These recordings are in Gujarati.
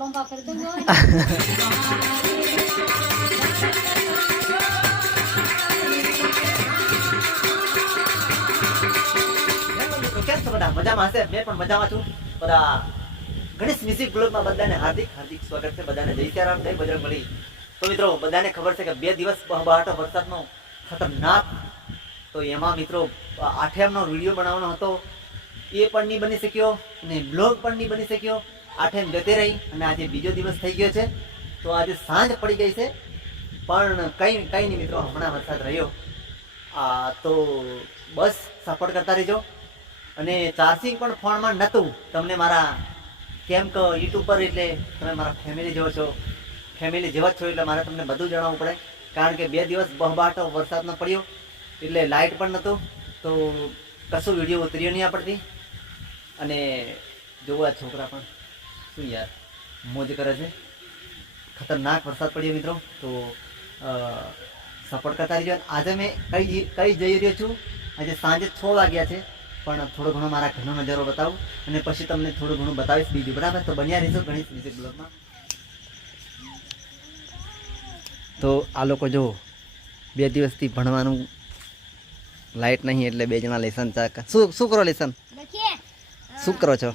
लंबा कर दूंगा કેમ છો બધા? મજામાં હશે? મેં પણ મજામાં છું. બધા ગણેશ મ્યુઝિક બ્લોગમાં બધાને હાર્દિક હાર્દિક સ્વાગત છે. બધાને જય સિયારામ, જય બજરંગબલી. તો મિત્રો બધાને ખબર છે કે 2 દિવસ બહાટો વરસાદનો ખતરનાક, તો એમાં મિત્રો આઠમનો વિડીયો બનાવવાનો હતો, એ પણ નહીં બની શક્યો અને બ્લોગ પણ નહીં બની શક્યો. આઠમ જતી રહી અને આજે બીજો દિવસ થઈ ગયો છે. તો આજે સાંજ પડી ગઈ છે, પણ કંઈ નહીં મિત્રો, હમણાં વરસાદ રહ્યો. તો બસ સપોર્ટ કરતા રહેજો. અને ચાર્જિંગ પણ ફોનમાં નહોતું. તમને મારા કેમ કે યુટ્યુબ પર એટલે તમે મારા ફેમિલી જેવો છો, ફેમિલી જેવા જ છો, એટલે મારે તમને બધું જણાવવું પડે. કારણ કે 2 દિવસ બહબાટો વરસાદનો પડ્યો એટલે લાઇટ પણ નહોતું, તો કશું વિડીયો ઉતર્યો નહીં પડતી. અને જોવા છોકરા પણ શું યાર મોજ કરે છે. ખતરનાક વરસાદ પડ્યો મિત્રો, તો સપોર્ટ કરતા રહીજો. આજે મેં કઈ જઈ રહ્યો છું, આજે સાંજે 6 વાગ્યા છે, પણ થોડો ઘણો મારા ઘરનો નજારો બતાવું અને પછી તમને થોડું ઘણું બતાવીશ બીજું, બરાબર? તો બન્યા રહીશું ગણેશ મ્યુઝિક બ્લોગમાં. તો આ લોકો જો 2 દિવસથી ભણવાનું લાઇટ નહીં એટલે 2 જણા લેસન શું કરો? લેસન શું કરો છો?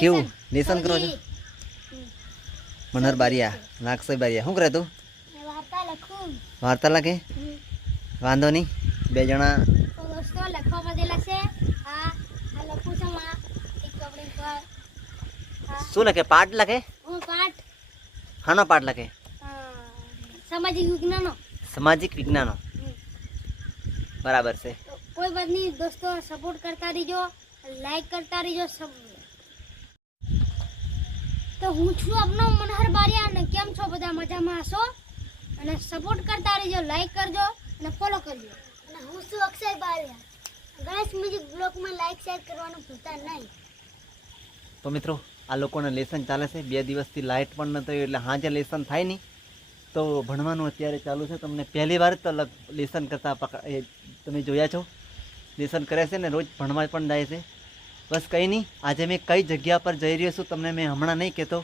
કેવું લેસન કરો છો? મનહર બારિયા, નાગસાઈ બારિયા, શું કરે તું? વાર્તા લખે? વાંધો નહીં, 2 જણા શું લખે? પાઠ લખે? હાનો પાઠ લખે? સામાજિક વિજ્ઞાનો. બરાબર છે. કોઈ વાત નહીં દોસ્તો, સપોર્ટ કરતા રહીજો, લાઈક કરતા રહીજો. તો હું છું આપનો મનહર બારિયા, અને કેમ છો બધા? મજામાં હશો? અને સપોર્ટ કરતા રહીજો, લાઈક કરજો અને ફોલો કરજો. અને હું છું અક્ષય બારિયા. ગણેશ મ્યુઝિક બ્લોગમાં લાઈક શેર કરવાનું ભૂલતા નહીં. તો મિત્રો આ લોકોને લેસન ચાલે છે. 2 દિવસથી લાઇટ પણ નહોતો એટલે હાજે લેસન થાય નહીં, તો ભણવાનું અત્યારે ચાલુ છે. તમને પહેલી વાર તો લેસન કરતા તમે જોયા છો, લેસન કરે છે ને રોજ ભણવા પણ જાય છે. બસ કંઈ નહીં, આજે મેં કઈ જગ્યા પર જઈ રહ્યો છું તમને મેં હમણાં નહીં કહેતો,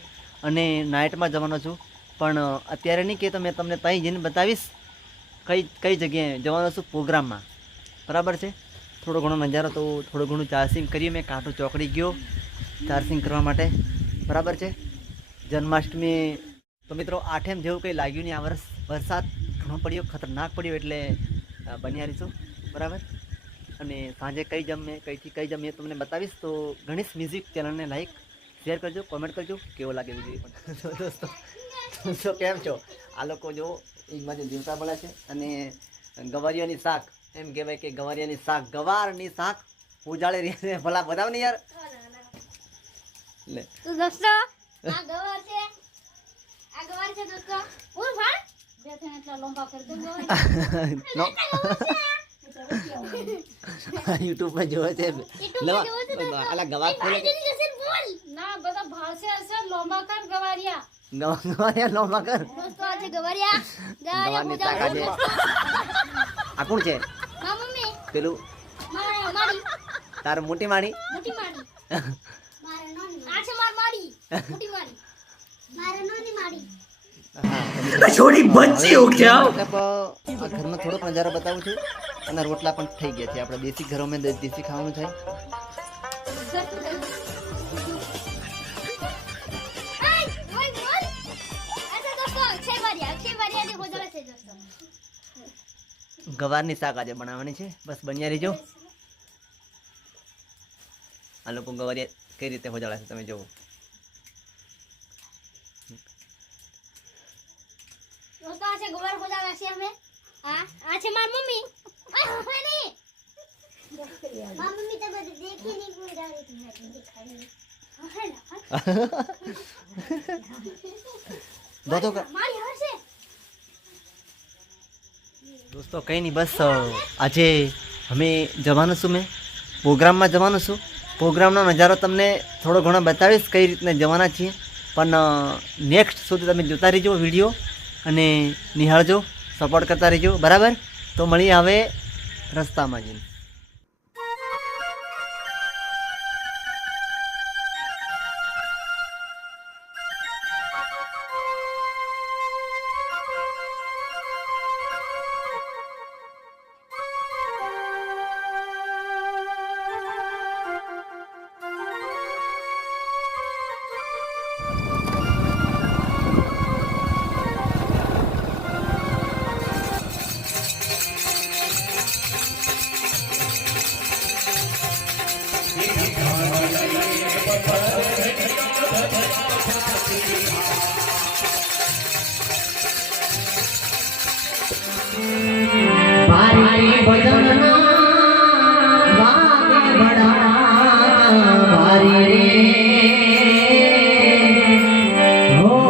અને નાઇટમાં જવાનો છું, પણ અત્યારે નહીં કહેતો. મેં તમને ત્યાં જઈને બતાવીશ કઈ જગ્યાએ જવાનો છું, પ્રોગ્રામમાં. બરાબર છે? થોડો ઘણો નજારો, તો થોડું ઘણું ચાર્જિંગ કર્યું મેં. કાંઠું ચોકડી ગયો ચાર્જિંગ કરવા માટે. બરાબર છે? જન્માષ્ટમી તો મિત્રો આઠમ જેવું કંઈ લાગ્યું નહીં આ વર્ષ. વરસાદ ઘણો પડ્યો, ખતરનાક પડ્યો, એટલે બન્યા રહીશું. બરાબર? અને સાંજે કઈથી કઈ જમે તમને બતાવીશ. તો ગણેશ મ્યુઝિક ચેનલને લાઈક શેર કરજો, કોમેન્ટ કરજો કેવો લાગે વિડીયો પણ. દોસ્તો કેમ છો? આ લોકો જો એક બાજુ જીવતા બોલે છે, અને ગવારિયાની શાક, એમ કહેવાય કે ગવારિયાની શાક, ગવારની શાક ઉજાળી રહી છે. ભલા બતાવ ને યાર. લે તો દોસ્તો આ ગવાર છે દોસ્તો. હું ભાળ બે થઈને એટલા લંબા કરી દઉંગો. યુટ્યુબ પર જોવે છે. અલા ગવાર ખોલે ના બધા ભાષે હશે લોંબા કર ગવારિયા. ગવારિયા લોંબા કર. દોસ્તો આજે ગવારિયા પૂજા આજે આ કોણ છે? મા મમ્મી પેલું મારી તાર મોટી માડી. મોટી મારી મારે નાની. આ છે માર માડી મોટી માડી. મારે નાની માડી. છોડી બચ્ચી હો ક્યા? આ ઘરનો થોડોક નજારો બતાવું છું, અને રોટલા પણ થઈ ગયા છે. આપણે દેશી ઘરોમાં દેશી ખાવાનું થાય. ગવારની શાક આજે બનાવવાની છે. બસ બન્યા રહીજો. આ લોકો ગવારિયા કઈ રીતે હોજાળે છે તમે જોવો. દોસ્તો આ છે ગવાર હોજાળે છે અમે. આ છે માર મમ્મી. માર મમ્મી તો બધું દેખી નહીં પૂરાડી તું દેખાડી. દોસ્તો કંઈ નહીં, બસ આજે અમે જવાનું છું, મેં પ્રોગ્રામમાં જવાનું છું. પ્રોગ્રામનો નજારો તમને થોડો ઘણો બતાવીશ કઈ રીતના જવાના છીએ, પણ નેક્સ્ટ સુધી તમે જોતા રહીજો વિડીયો અને નિહાળજો, સપોર્ટ કરતા રહીજો. બરાબર? તો મળીએ હવે રસ્તામાં જઈને. ભારી ભજનના વાગે ભડા ભારી રે હો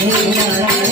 Thank you.